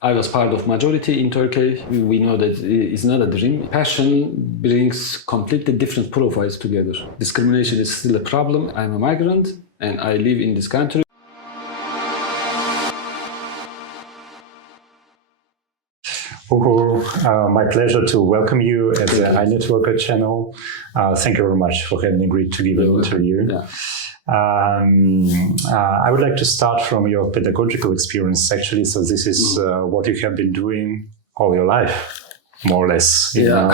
I was part of majority in Turkey. We know that it's not a dream. Passion brings completely different profiles together. Discrimination is still a problem. I'm a migrant and I live in this country. Uğur, my pleasure to welcome you at the iNetworker channel. Thank you very much for having agreed to give an interview. Yeah. I would like to start from your pedagogical experience, actually. So this is what you have been doing all your life, more or less. So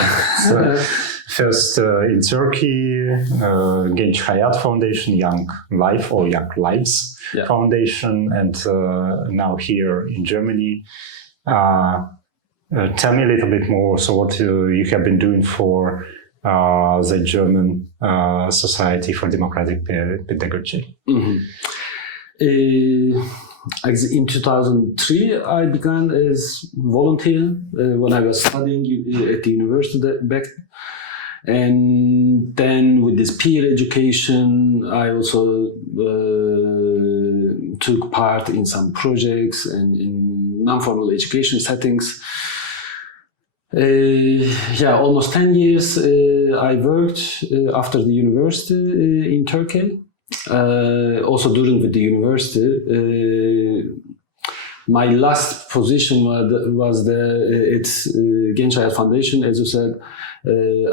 first in Turkey, Genç Hayat Foundation, Young Life or Young Lives Foundation, and now here in Germany. Tell me a little bit more. So what you have been doing for the German Society for Democratic Pedagogy. In 2003, I began as volunteer when I was studying at the university back. And then with this peer education, I also took part in some projects and in non-formal education settings. Almost 10 years I worked after the university in Turkey. Also during the university, my last position was at Genç Hayat Foundation. As you said,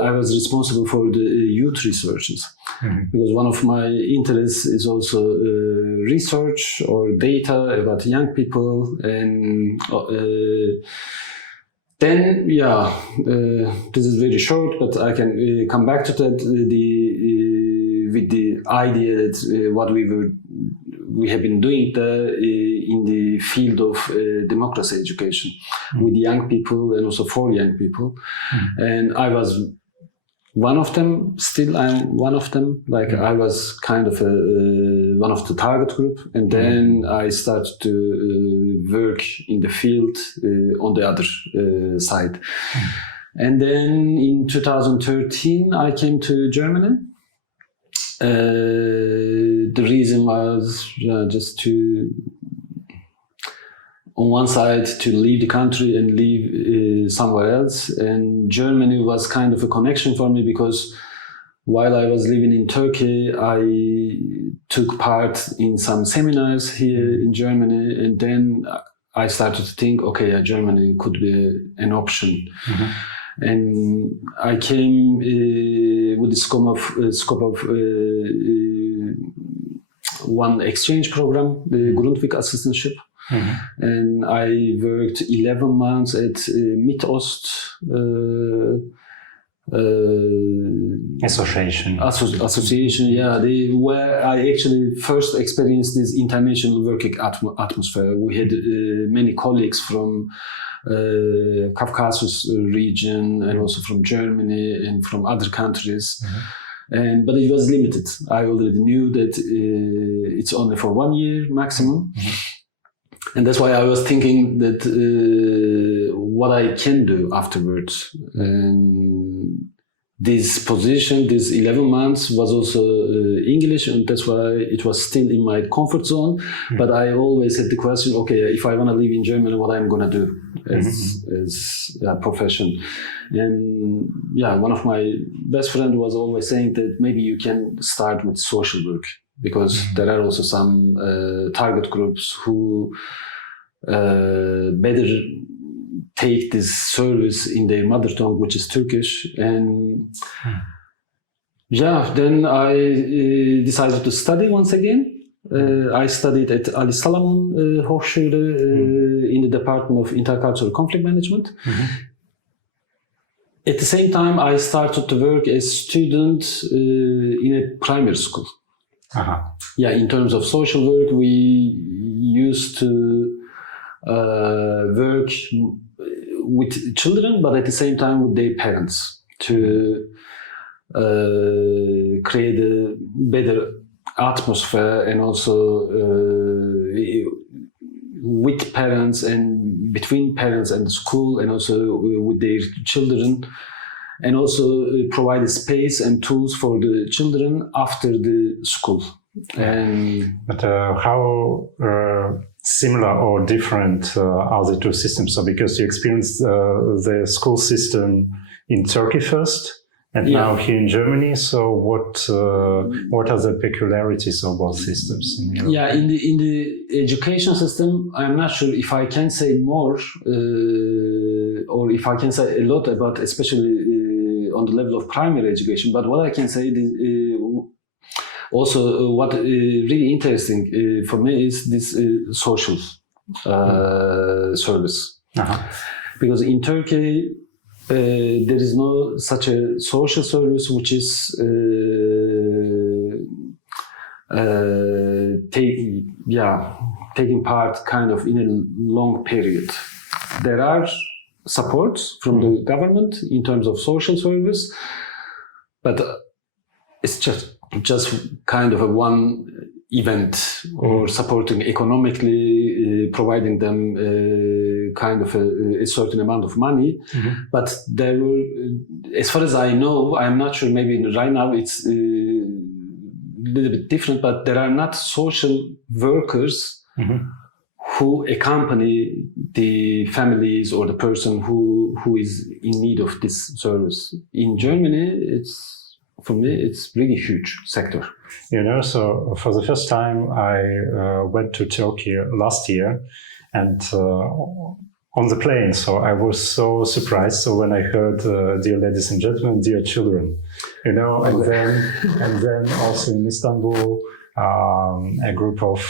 I was responsible for the youth researches, because one of my interests is also research or data about young people. And then, this is very short, but I can come back to that with the idea that what we have been doing in the field of democracy education with young people and also for young people. And I was one of them, still I'm one of them. Like I was kind of one of the target group, and then I started to work in the field on the other side. And then in 2013 I came to Germany. The reason was just to, on one side, to leave the country and live somewhere else. And Germany was kind of a connection for me, because while I was living in Turkey, I took part in some seminars here in Germany. And then I started to think, okay, Germany could be an option. And I came with the scope of one exchange program, the Grundtvig assistantship. And I worked 11 months at Midost Association. Where I actually first experienced this international working atmosphere. We had many colleagues from Caucasus region and also from Germany and from other countries. But it was limited. I already knew that it's only for 1 year maximum. And that's why I was thinking that what I can do afterwards. And this position, this 11 months was also English, and that's why it was still in my comfort zone. But I always had the question, okay, if I want to live in Germany, what I'm going to do as a profession. And one of my best friends was always saying that maybe you can start with social work, because there are also some target groups who better take this service in their mother tongue, which is Turkish. And then I decided to study once again. I studied at Ali Salomon Hochschule in the Department of Intercultural Conflict Management. At the same time, I started to work as student in a primary school. In terms of social work, we used to work with children, but at the same time with their parents, to create a better atmosphere, and also with parents and between parents and the school, and also with their children, and also provide a space and tools for the children after the school. But how similar or different are the two systems? So because you experienced the school system in Turkey first, and now here in Germany, so what are the peculiarities of both systems? In the education system, I'm not sure if I can say more or if I can say a lot about, especially on the level of primary education. But what I can say is also what really interesting for me is this social service, because in Turkey. There is no such a social service which is taking part kind of in a long period. There are supports from the government in terms of social service, but it's just kind of a one event or supporting economically, providing them kind of a certain amount of money. But there were, as far as I know, I'm not sure, maybe right now it's a little bit different, but there are not social workers who accompany the families or the person who is in need of this service. In Germany, for me, it's really huge sector. So for the first time, I went to Turkey last year, and on the plane, so I was so surprised. So when I heard, "Dear ladies and gentlemen, dear children," and then also in Istanbul, a group of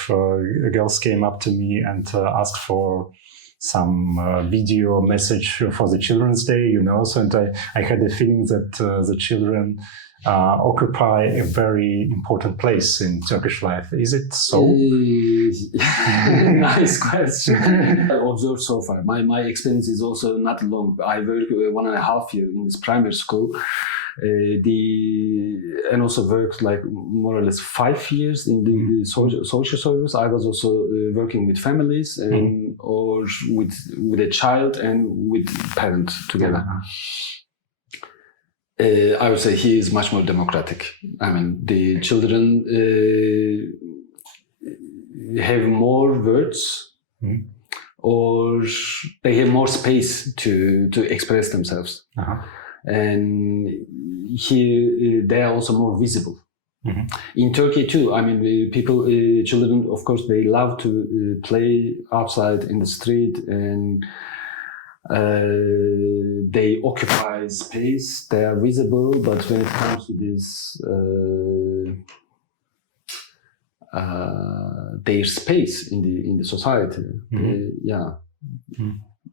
girls came up to me and asked for some video message for the Children's Day, So and I had the feeling that the children occupy a very important place in Turkish life. Is it so? Nice question. I observed so far. My experience is also not long. I worked 1.5 years in this primary school. And also worked like more or less 5 years in the social service. I was also working with families and or with a child and with parent together. I would say he is much more democratic. I mean, the children have more words, or they have more space to express themselves. And here they are also more visible. In Turkey too, I mean, children, of course, they love to play outside in the street, and they occupy space, they are visible, but when it comes to this their space in the society,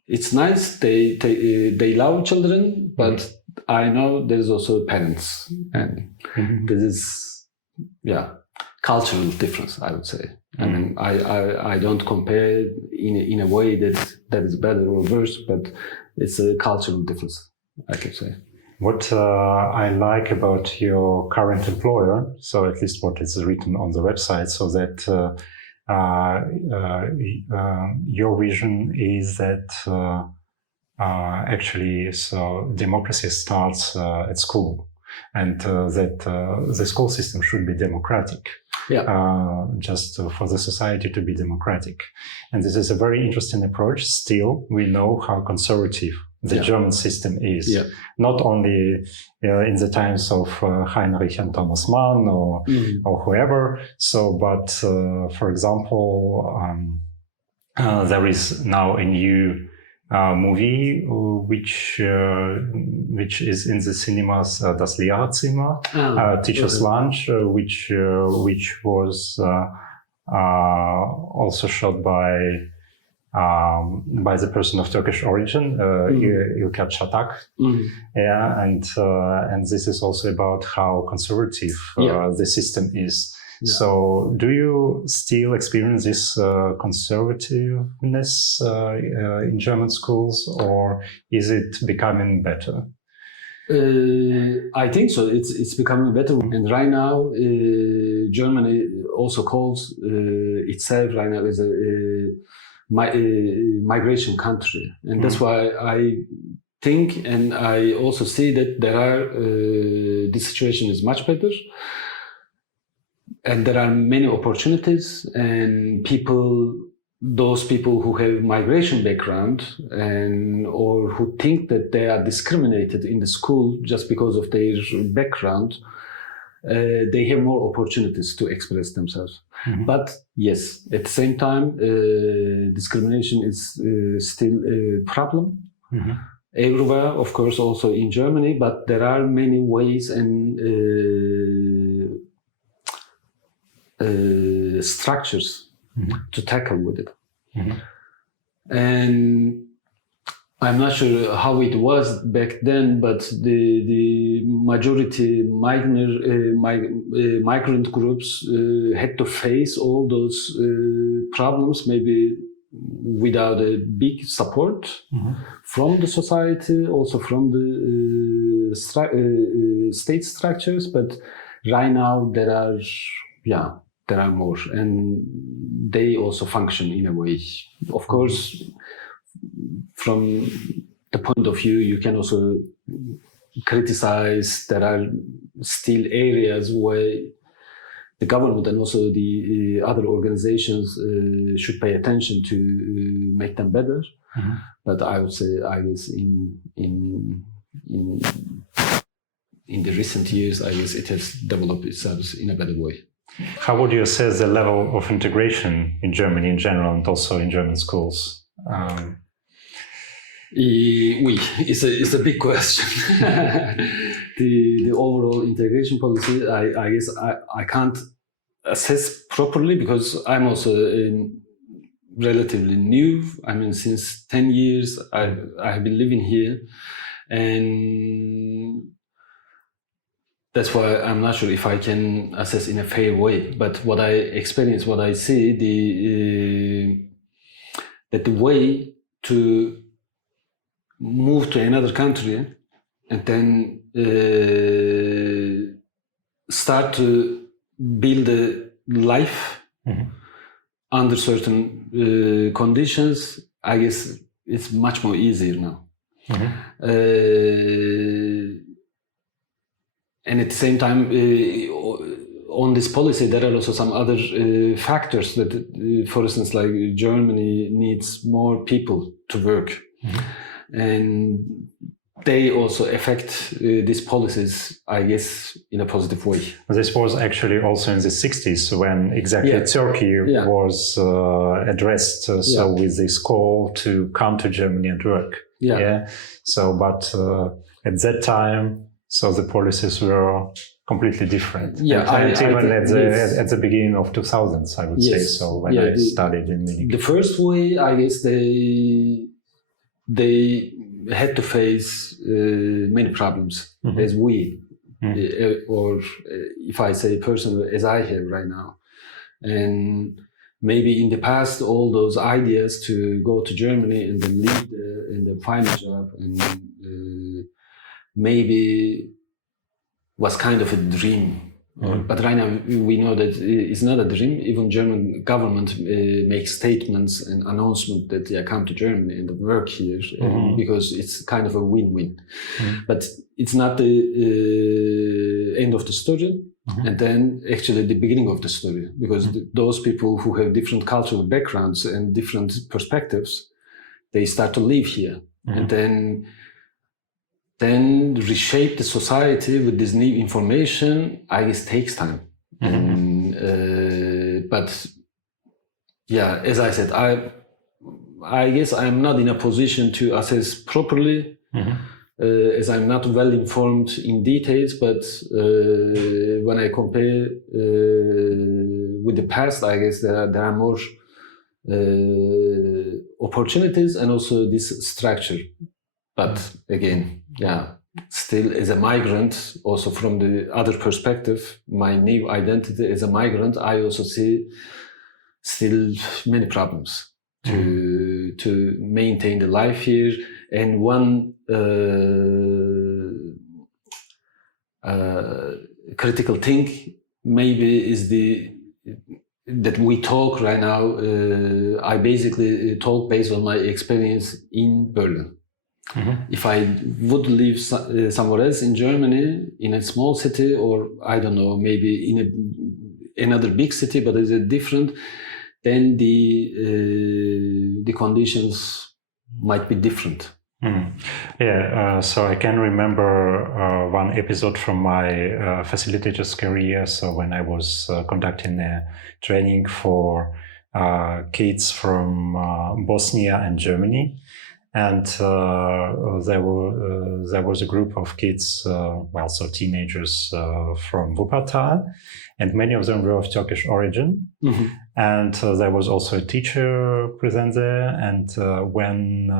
it's nice, they love children, but I know there's also parents, and this is cultural difference, I would say. I mean, I don't compare in a way that is better or worse, but it's a cultural difference, I could say. What I like about your current employer, so at least what is written on the website, so that your vision is that actually, so democracy starts at school, and that the school system should be democratic. Just for the society to be democratic. And this is a very interesting approach. Still, we know how conservative the German system is. Not only in the times of Heinrich and Thomas Mann or whoever. So, but for example, there is now a new movie which is in the cinemas, Das Lehrerzimmer, Teacher's Lunch, which was also shot by the person of Turkish origin, İlker Çatak. And this is also about how conservative the system is. So, do you still experience this conservativeness in German schools, or is it becoming better? I think so. It's becoming better, and right now, Germany also calls itself right now as a migration country, and that's why I think, and I also see that this situation is much better. And there are many opportunities, and people those people who have migration background or who think that they are discriminated in the school just because of their background, they have more opportunities to express themselves. But yes, at the same time, discrimination is still a problem. Everywhere, of course, also in Germany, but there are many ways and structures to tackle with it. And I'm not sure how it was back then, but the majority migrant groups had to face all those problems, maybe without a big support from the society, also from the state structures. But right now there are more, and they also function in a way. Of course, from the point of view, you can also criticize. There are still areas where the government and also the other organizations should pay attention to make them better. But I would say, I guess in the recent years, I guess it has developed itself in a better way. How would you assess the level of integration in Germany in general and also in German schools? It's a big question. The overall integration policy, I guess I can't assess properly because I'm also relatively new. I mean, since 10 years, I have been living here, and that's why I'm not sure if I can assess in a fair way. But what I experience, what I see, that the way to move to another country and then start to build a life under certain conditions, I guess it's much more easier now. And at the same time, on this policy, there are also some other factors that, for instance, like Germany needs more people to work. And they also affect these policies, I guess, in a positive way. This was actually also in the 60s when exactly Turkey was addressed, with this call to come to Germany and work. So, but at that time, so the policies were completely different. Even at the beginning of 2000s, I would say so, when I studied in Munich. The first way, I guess, they had to face many problems as we, or if I say personally, as I have right now. And maybe in the past, all those ideas to go to Germany and then lead and then find a job and maybe was kind of a dream. But right now we know that it's not a dream. Even German government makes statements and announcements that they come to Germany and work here because it's kind of a win-win. But it's not the end of the story. And then actually the beginning of the story, because those people who have different cultural backgrounds and different perspectives, they start to live here. And then reshape the society with this new information, I guess, takes time. And, but yeah, as I said, I guess I'm not in a position to assess properly, as I'm not well informed in details. But when I compare with the past, I guess there are more opportunities and also this structure. But again, still as a migrant, also from the other perspective, my new identity as a migrant, I also see still many problems to maintain the life here. And one critical thing maybe is that we talk right now. I basically talk based on my experience in Berlin. If I would live somewhere else in Germany, in a small city, or I don't know, maybe in another big city, but it's a different, then the conditions might be different. Yeah, so I can remember one episode from my facilitator's career. So when I was conducting a training for kids from Bosnia and Germany, and there was a group of kids, so teenagers from Wuppertal, and many of them were of Turkish origin. And there was also a teacher present there, and when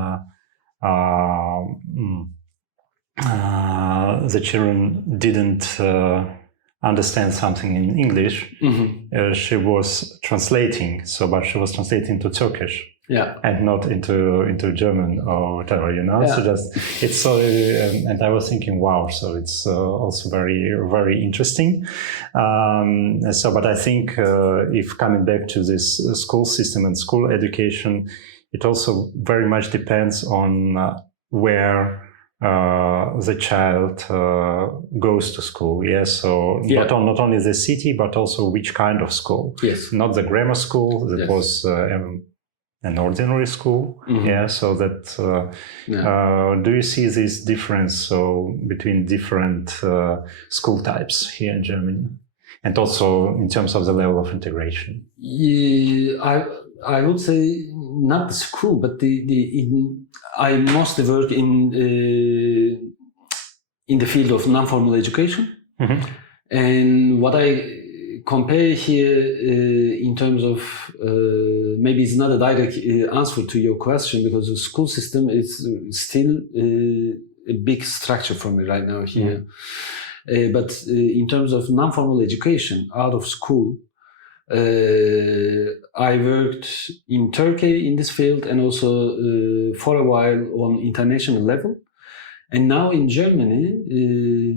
the children didn't understand something in English, she was translating. But she was translating to Turkish, and not into German or whatever, So it's so, and I was thinking, wow. So it's also very, very interesting. But I think if coming back to this school system and school education, it also very much depends on where the child goes to school. Not only the city, but also which kind of school. Not the grammar school that was an ordinary school. So that do you see this difference between different school types here in Germany, and also in terms of the level of integration? I would say not the school, but I mostly work in the field of non-formal education, and what I compare here in terms of maybe it's not a direct answer to your question, because the school system is still a big structure for me right now here. But in terms of non-formal education out of school, I worked in Turkey in this field, and also for a while on international level. And now in Germany,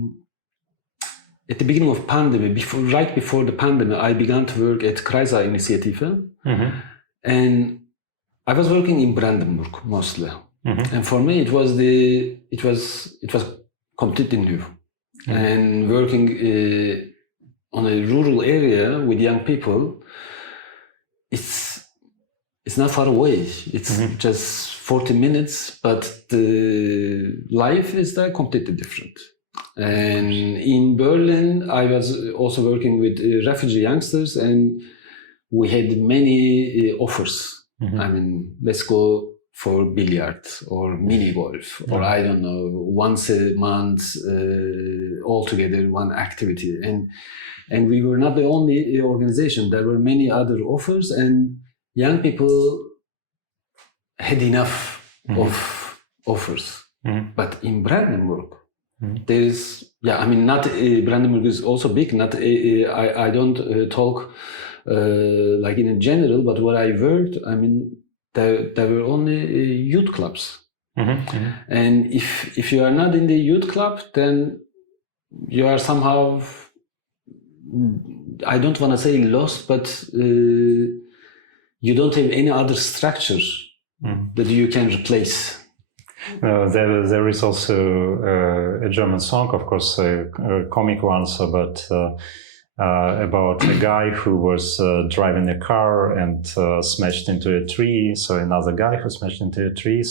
at the beginning of pandemic, right before the pandemic, I began to work at Kreisa Initiative, and I was working in Brandenburg mostly. And for me, it was completely new, and working on a rural area with young people, it's not far away. It's just 40 minutes, but the life is there completely different. And in Berlin, I was also working with refugee youngsters, and we had many offers. I mean, let's go for billiard or mini golf, or I don't know, once a month, all together, one activity. And we were not the only organization. There were many other offers, and young people had enough of offers. But in Brandenburg, there is, not Brandenburg is also big. Not I don't talk like in general, but where I worked, there were only youth clubs. And if you are not in the youth club, then you are somehow, I don't want to say lost, but you don't have any other structure that you can replace. There is also a German song, of course, a comic one, about a guy who was driving a car and smashed into a tree. So another guy who smashed into a tree.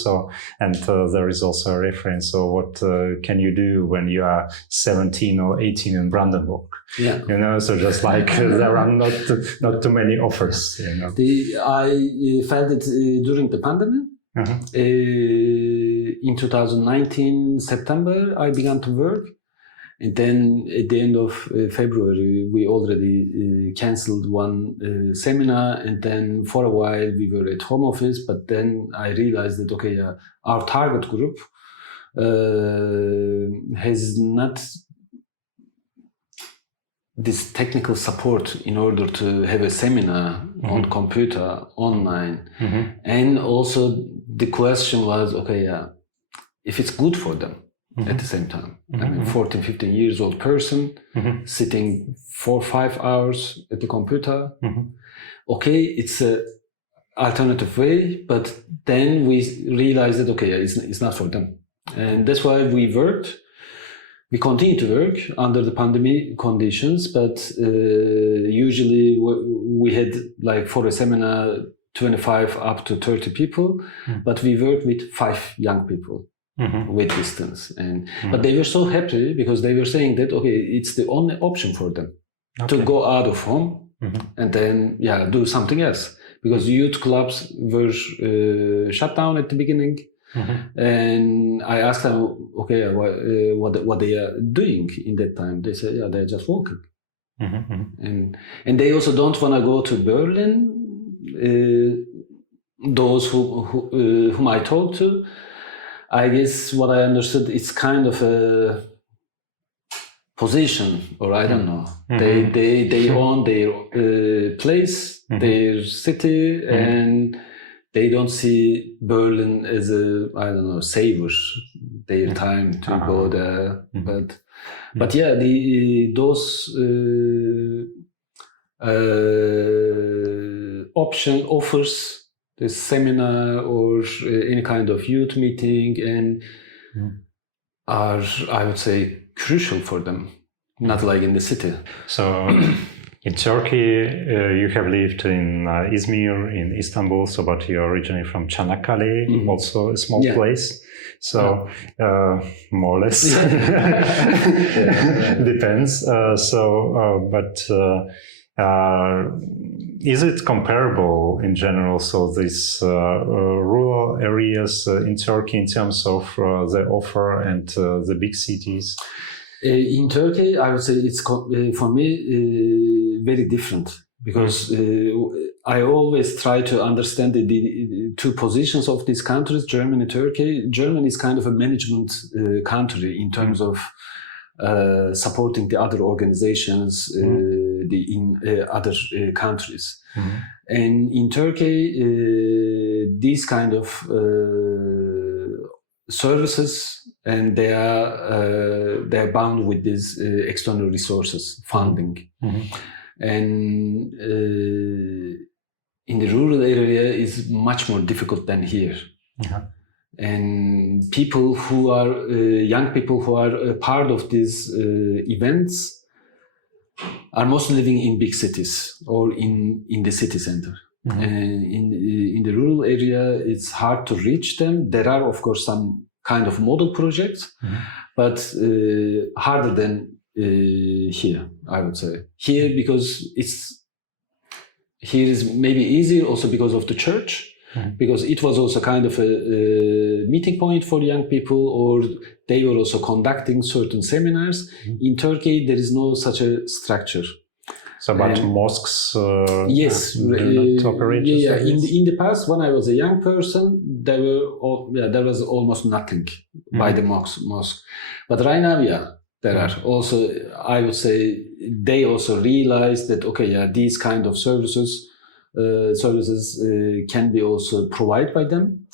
And there is also a reference. So what can you do when you are 17 or 18 in Brandenburg? So just like there are not too many offers. I felt it during the pandemic. In 2019 September, I began to work. And then at the end of February, we already canceled one seminar. And then for a while, we were at home office. But then I realized that, our target group has not this technical support in order to have a seminar on computer, online. And also the question was, if it's good for them. At the same time, 14, 15 years old person sitting 4 or 5 hours at the computer. It's an alternative way, but then we realized that it's not for them, and that's why we worked we continue to work under the pandemic conditions, but usually we had like for a seminar 25 up to 30 people, but we worked with 5 young people with distance. But they were so happy because they were saying that, okay, it's the only option for them to go out of home and then do something else. Because youth clubs were shut down at the beginning. And I asked them, okay, what they are doing in that time. They said, they're just walking. And they also don't want to go to Berlin. Those whom I talked to, I guess what I understood, it's kind of a position, or I don't know. They own their place, their city, and they don't see Berlin as savor their time to go there. But yeah, those option offers, the seminar or any kind of youth meeting, and are, I would say, crucial for them, not like in the city. So in Turkey, you have lived in Izmir, in Istanbul, but you're originally from Çanakkale, also a small place. So more or less depends. Is it comparable in general? So these rural areas in Turkey in terms of the offer and the big cities? In Turkey, I would say it's for me very different, because I always try to understand the two positions of these countries, Germany and Turkey. Germany is kind of a management country in terms of supporting the other organizations in other countries. And in Turkey, these kind of services, and they are bound with these external resources, funding. And in the rural area is much more difficult than here. And people who are young people who are a part of these events are mostly living in big cities or in the city center. And in the rural area, it's hard to reach them. There are, of course, some kind of model projects, but harder than here, I would say. Here, because here is maybe easier also because of the church, because it was also kind of a meeting point for young people, or they were also conducting certain seminars. In Turkey, there is no such a structure. So, but mosques yes, do not operate? In the past, when I was a young person, there was almost nothing by the mosque. But right now, there are also, I would say, they also realized that, these kind of services can be also provided by them.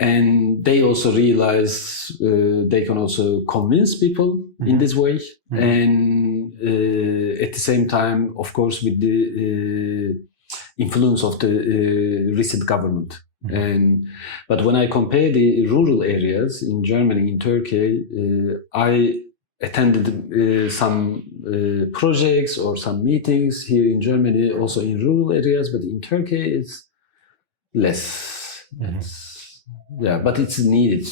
And they also realize they can also convince people in this way. And at the same time, of course, with the influence of the recent government. But when I compare the rural areas in Germany, in Turkey, I attended some projects or some meetings here in Germany, also in rural areas, but in Turkey it's less. But it's needed,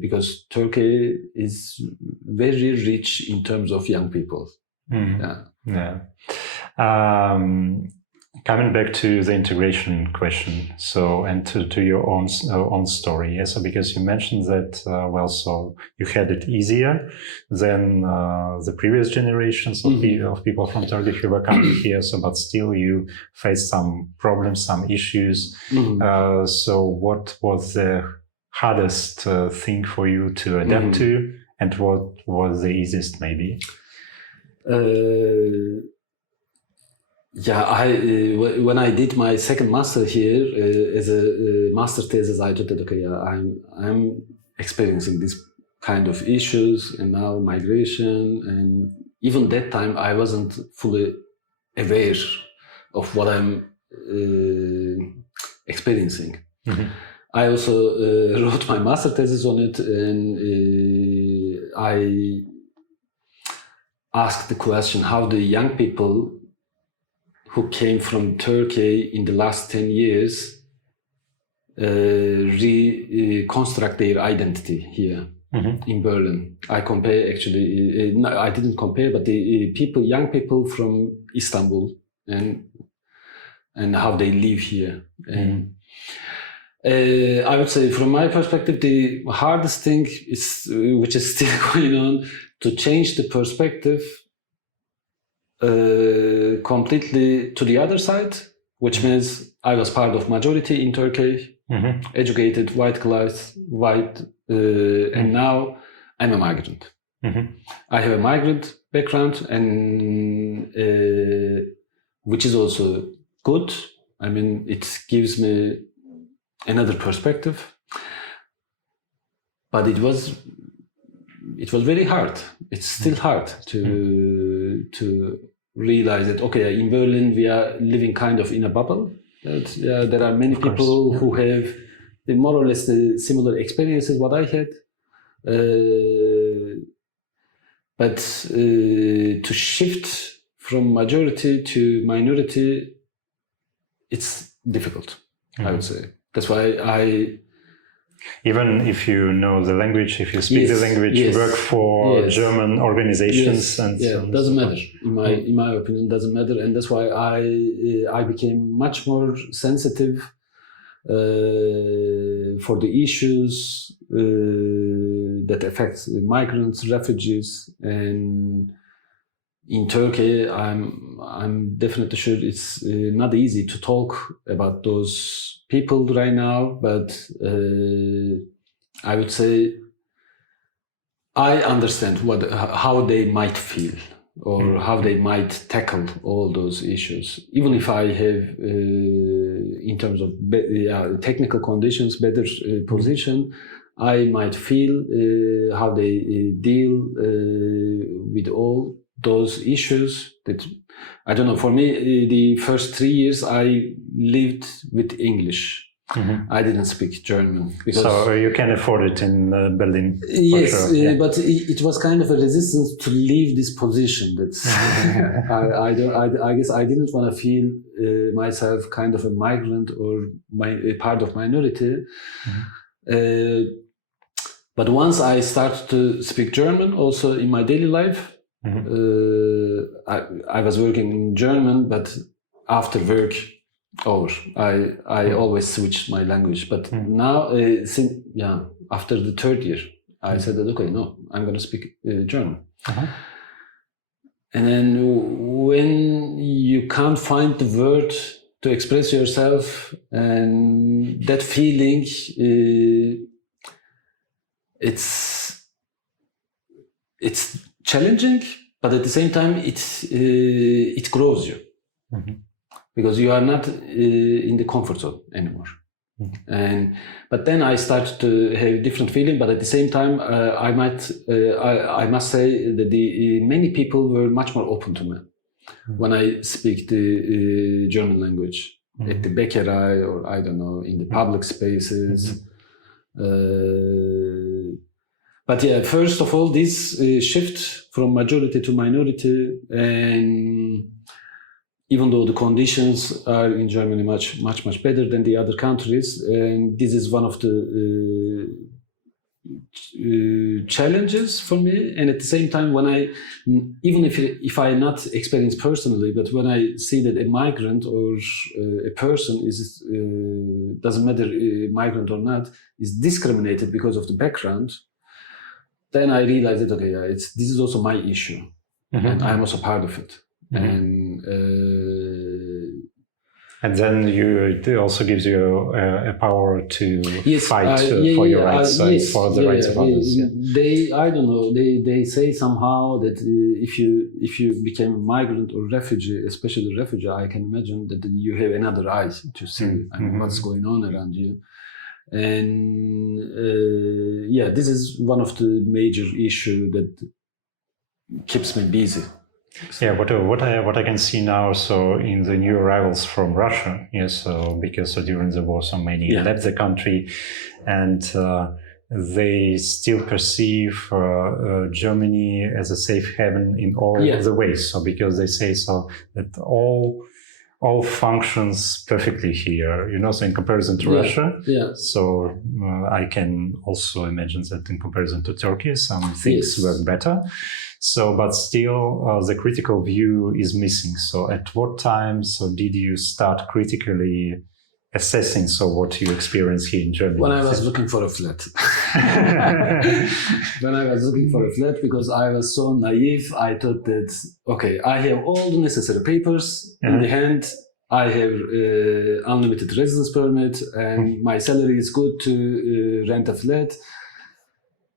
because Turkey is very rich in terms of young people. Coming back to the integration question, and to your own story, so because you mentioned that, so you had it easier than the previous generations of people from Turkey who were coming here, but still you faced some problems, some issues. So what was the hardest thing for you to adapt to, and what was the easiest maybe? When I did my second master here as a master thesis, I thought that I'm experiencing this kind of issues, and now migration, and even that time I wasn't fully aware of what I'm experiencing. I also wrote my master thesis on it, and I asked the question how the young people who came from Turkey in the last 10 years reconstruct their identity here in Berlin. I compare actually, no, I didn't compare, but the people, young people from Istanbul and how they live here. And I would say from my perspective, the hardest thing is, which is still going on, to change the perspective completely to the other side, which means I was part of majority in Turkey, educated, white class, white, and now I'm a migrant. I have a migrant background, and which is also good. I mean, it gives me another perspective, but it was very hard. It's still hard to realize that, okay, in Berlin we are living kind of in a bubble. That there are many people who have more or less the similar experiences what I had. But to shift from majority to minority, it's difficult, I would say. That's why even if you know the language, if you speak the language, work for German organizations, and doesn't matter. In my opinion, doesn't matter, and that's why I became much more sensitive for the issues that affect migrants, refugees, and in Turkey, I'm definitely sure it's not easy to talk about those people right now, but I would say I understand how they might feel or how they might tackle all those issues. Even if I have, in terms of technical conditions, better position, I might feel how they deal with all those issues. That I don't know. For me, the first 3 years I lived with English. I didn't speak German. So you can afford it in Berlin. Yes, sure. But it was kind of a resistance to leave this position. That's I guess I didn't want to feel myself kind of a migrant or a part of minority. But once I started to speak German, also in my daily life. I was working in German, but after work over, I always switched my language. But now, after the third year, I said that, okay, no, I'm going to speak German. And then when you can't find the word to express yourself, and that feeling, it's challenging, but at the same time, it grows you because you are not in the comfort zone anymore. But then I started to have different feeling. But at the same time, I must say that many people were much more open to me when I speak the German language at the Bäckerei or I don't know in the public spaces. But yeah, first of all, this shift from majority to minority, and even though the conditions are in Germany much better than the other countries, and this is one of the challenges for me. And at the same time, when even if I not experience personally, but when I see that a migrant or a person is doesn't matter migrant or not, is discriminated because of the background. Then I realized that, okay, this is also my issue, and I'm also part of it. And then it also gives you a power to fight for your rights and for the rights of others. They say somehow that if you became a migrant or refugee, especially refugee, I can imagine that you have another eye to see what's going on around you. And this is one of the major issues that keeps me busy. Yeah, what I can see now, so in the new arrivals from Russia, because during the war, so many left the country, and they still perceive Germany as a safe haven in all the ways. So because they say so that all functions perfectly here, so in comparison to Russia. So I can also imagine that in comparison to Turkey, some things work better. So, but still the critical view is missing. So at what time did you start critically assessing what you experience here in Germany? When I was looking for a flat. When I was looking for a flat, because I was so naive, I thought that, okay, I have all the necessary papers in the hand, I have unlimited residence permit, and my salary is good to rent a flat.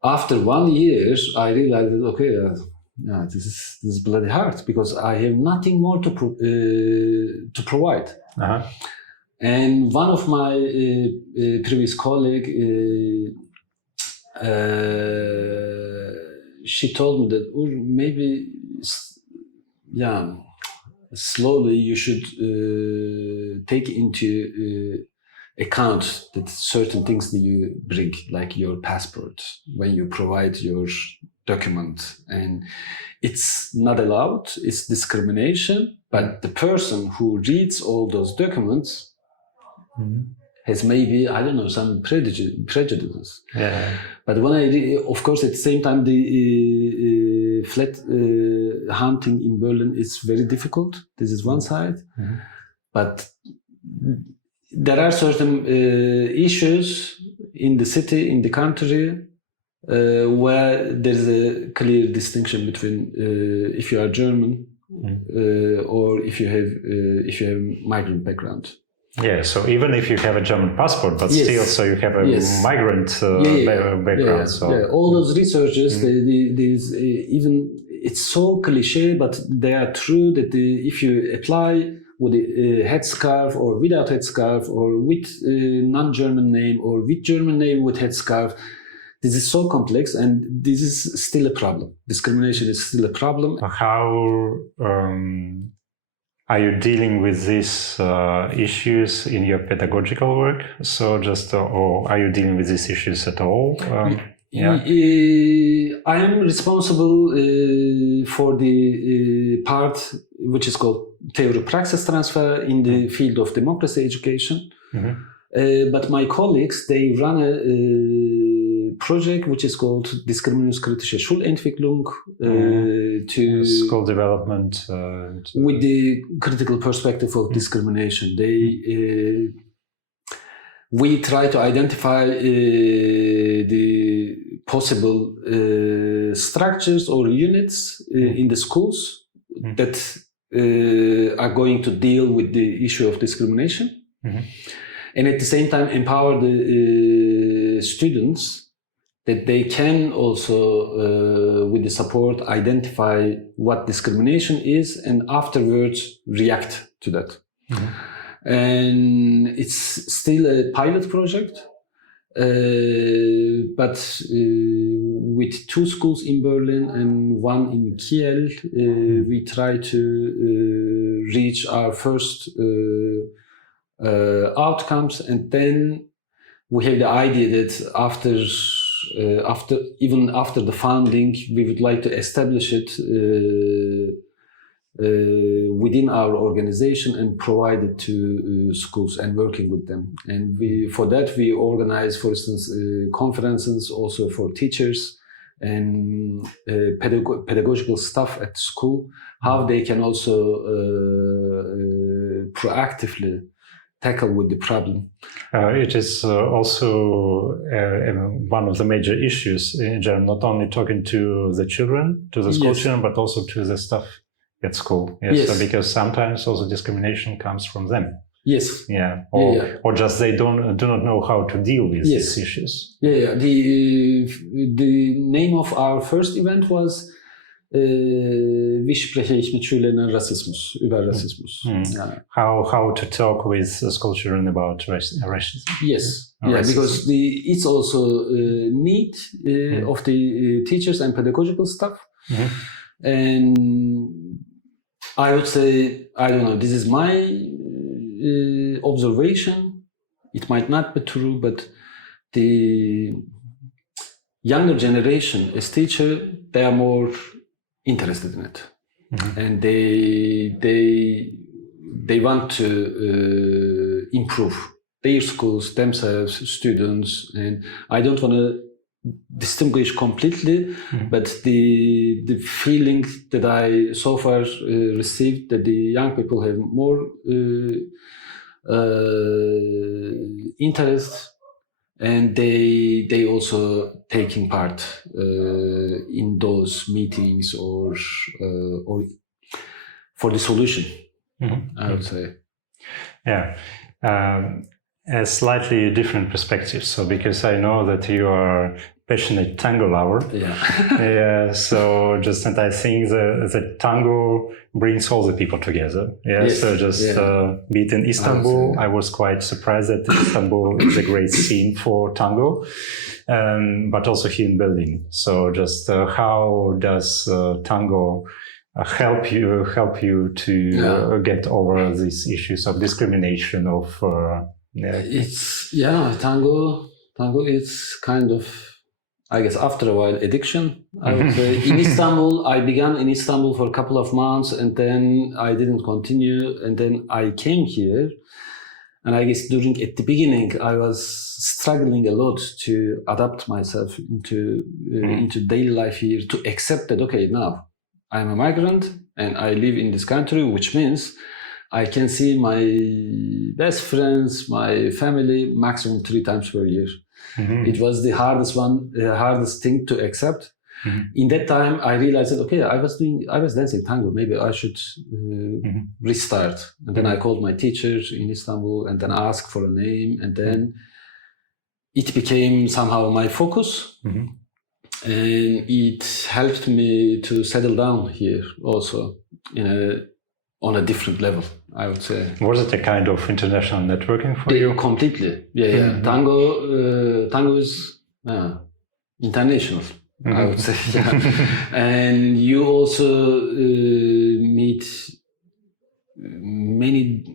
After 1 year, I realized that, okay, this is bloody hard, because I have nothing more to provide. And one of my previous colleague, she told me that maybe, slowly you should take into account that certain things that you bring, like your passport, when you provide your document, and it's not allowed, it's discrimination, but the person who reads all those documents has maybe, I don't know, some prejudices. But when of course, at the same time, the flat hunting in Berlin is very difficult. This is one side. But there are certain issues in the city, in the country, where there's a clear distinction between if you are German or if you have migrant background. So even if you have a German passport, but still, so you have a migrant background. All those researchers, even it's so cliche, but they are true that if you apply with a headscarf or without headscarf, or with non-German name or with German name with headscarf, this is so complex, and this is still a problem. Discrimination is still a problem. How are you dealing with these issues in your pedagogical work? Or are you dealing with these issues at all? I am responsible for the part which is called theory-praxis transfer in the field of democracy education. But my colleagues, they run a project which is called Diskriminierungskritische Schulentwicklung to school development with the critical perspective of discrimination. We try to identify the possible structures or units in the schools that are going to deal with the issue of discrimination, and at the same time empower the students that they can also, with the support, identify what discrimination is and afterwards react to that. And it's still a pilot project, but with 2 schools in Berlin and 1 in Kiel, we try to reach our first outcomes, and then we have the idea that after the founding, we would like to establish it within our organization and provide it to schools and working with them. And for that we organize, for instance, conferences also for teachers and pedagogical staff at school, how they can also proactively tackle with the problem. It is also one of the major issues in general, not only talking to the children, to the school children, but also to the staff at school. So because sometimes also discrimination comes from them. Or just they do not know how to deal with these issues. The name of our first event was Wie spreche ich mit Schülern über Rassismus? How to talk with school children about racism? Because it's also need of the teachers and pedagogical staff. And I would say, I don't know, this is my observation. It might not be true, but younger generation, as teacher, they are more interested in it, and they want to improve their schools, themselves, students, and I don't want to distinguish completely, but the feeling that I so far received that the young people have more interest, and they also taking part in those meetings or for the solution. I would say. Yeah. A slightly different perspective. So, because I know that you are passionate tango lover. Yeah. Yeah. So, and I think that tango brings all the people together. Yeah. Yes. So, be it in Istanbul, I was quite surprised that Istanbul is a great scene for tango, but also here in Berlin. So, how does tango help you to get over these issues of discrimination of? Tango is kind of, I guess, after a while, addiction. I would say. In Istanbul, I began in Istanbul for a couple of months, and then I didn't continue, and then I came here, and I guess at the beginning, I was struggling a lot to adapt myself into daily life here, to accept that, okay, now I'm a migrant and I live in this country, which means I can see my best friends, my family, maximum 3 times per year. It was the hardest thing to accept. In that time, I realized that, okay, I was dancing tango. Maybe I should restart. And then I called my teacher in Istanbul and then asked for a name. And then it became somehow my focus. And it helped me to settle down here also on a different level, I would say. Was it a kind of international networking for you? Completely. Yeah. Tango is international, I would say. Yeah. And you also meet many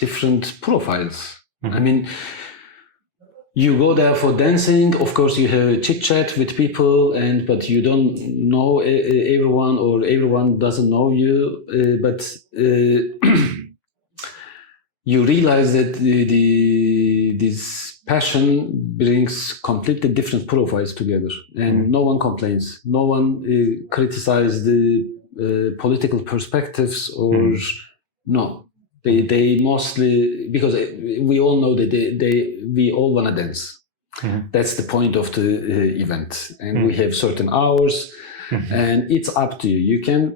different profiles. I mean, you go there for dancing. Of course, you have a chit chat with people, but you don't know everyone, or everyone doesn't know you. But you realize that this passion brings completely different profiles together, and no one complains. No one criticizes the political perspectives, or no. They mostly, because we all know that we all want to dance. That's the point of the event. And we have certain hours, and it's up to you. You can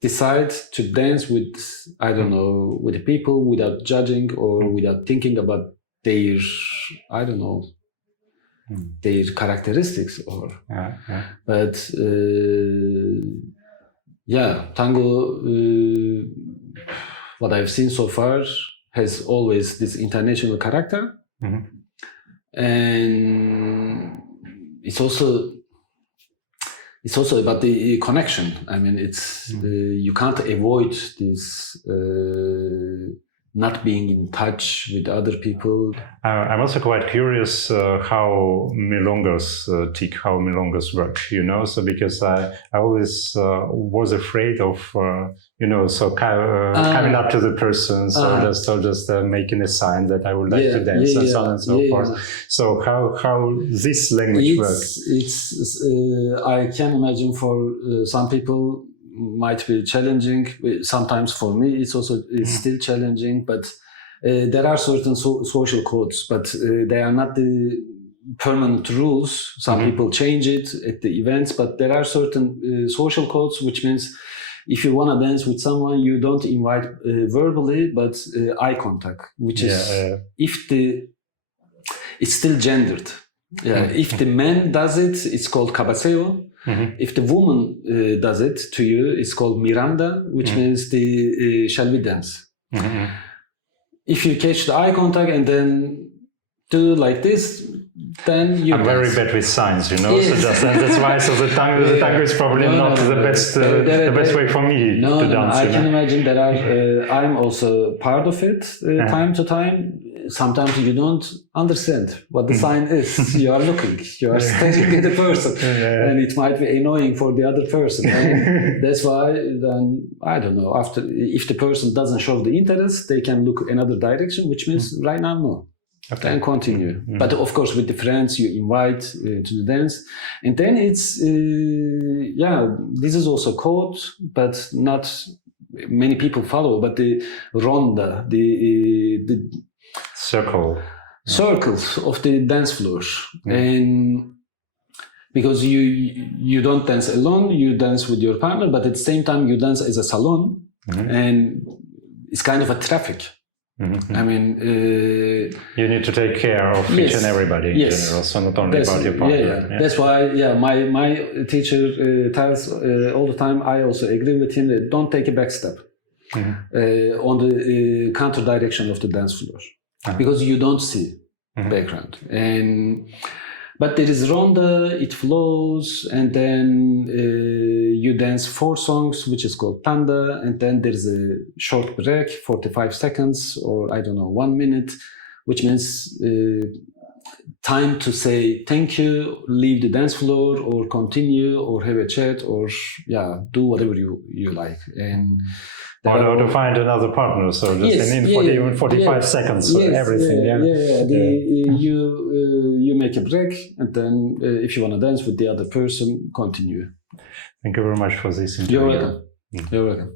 decide to dance with, I don't know, with the people without judging or without thinking about their, I don't know, their characteristics or. But tango. What I've seen so far has always this international character, and it's also about the connection. I mean, it's you can't avoid this not being in touch with other people. I'm also quite curious how milongas tick, how milongas work, so because I always was afraid of, coming up to the person, just making a sign that I would like to dance and so on and so forth. So how this language works? I can imagine for some people might be challenging. Sometimes for me it's still challenging, but there are certain social codes, but they are not the permanent rules. Some people change it at the events, but there are certain social codes, which means if you want to dance with someone, you don't invite verbally, but eye contact, which is it's still gendered. If the man does it, it's called cabaseo. If the woman does it to you, it's called Miranda, which means the shall we dance. If you catch the eye contact and then do like this, then you. I'm very bad with signs, so that's why. So the tango is probably not the best way for me to dance. I can imagine that I'm also part of it time to time. sometimes you don't understand what the sign is. You are looking, you are staring at the person, and it might be annoying for the other person. And that's why then, I don't know, after, if the person doesn't show the interest, they can look another direction, which means right now, no. Okay. And continue. But of course, with the friends you invite to the dance. And then it's, this is also code, but not many people follow, but the ronda, the circles of the dance floor. And because you don't dance alone, you dance with your partner, but at the same time you dance as a salon, and it's kind of a traffic. I mean, you need to take care of each and everybody in general, so not only about your partner. That's why, my teacher tells all the time, I also agree with him, that don't take a back step on the counter direction of the dance floor, because you don't see background. But there is ronda, it flows, and then you dance 4 songs, which is called tanda, and then there's a short break, 45 seconds, or I don't know, 1 minute, which means time to say thank you, leave the dance floor, or continue, or have a chat, or do whatever you like. And or to find another partner, so just in 45 seconds, everything. You make a break, and then if you want to dance with the other person, continue. Thank you very much for this interview. You're welcome. You're welcome.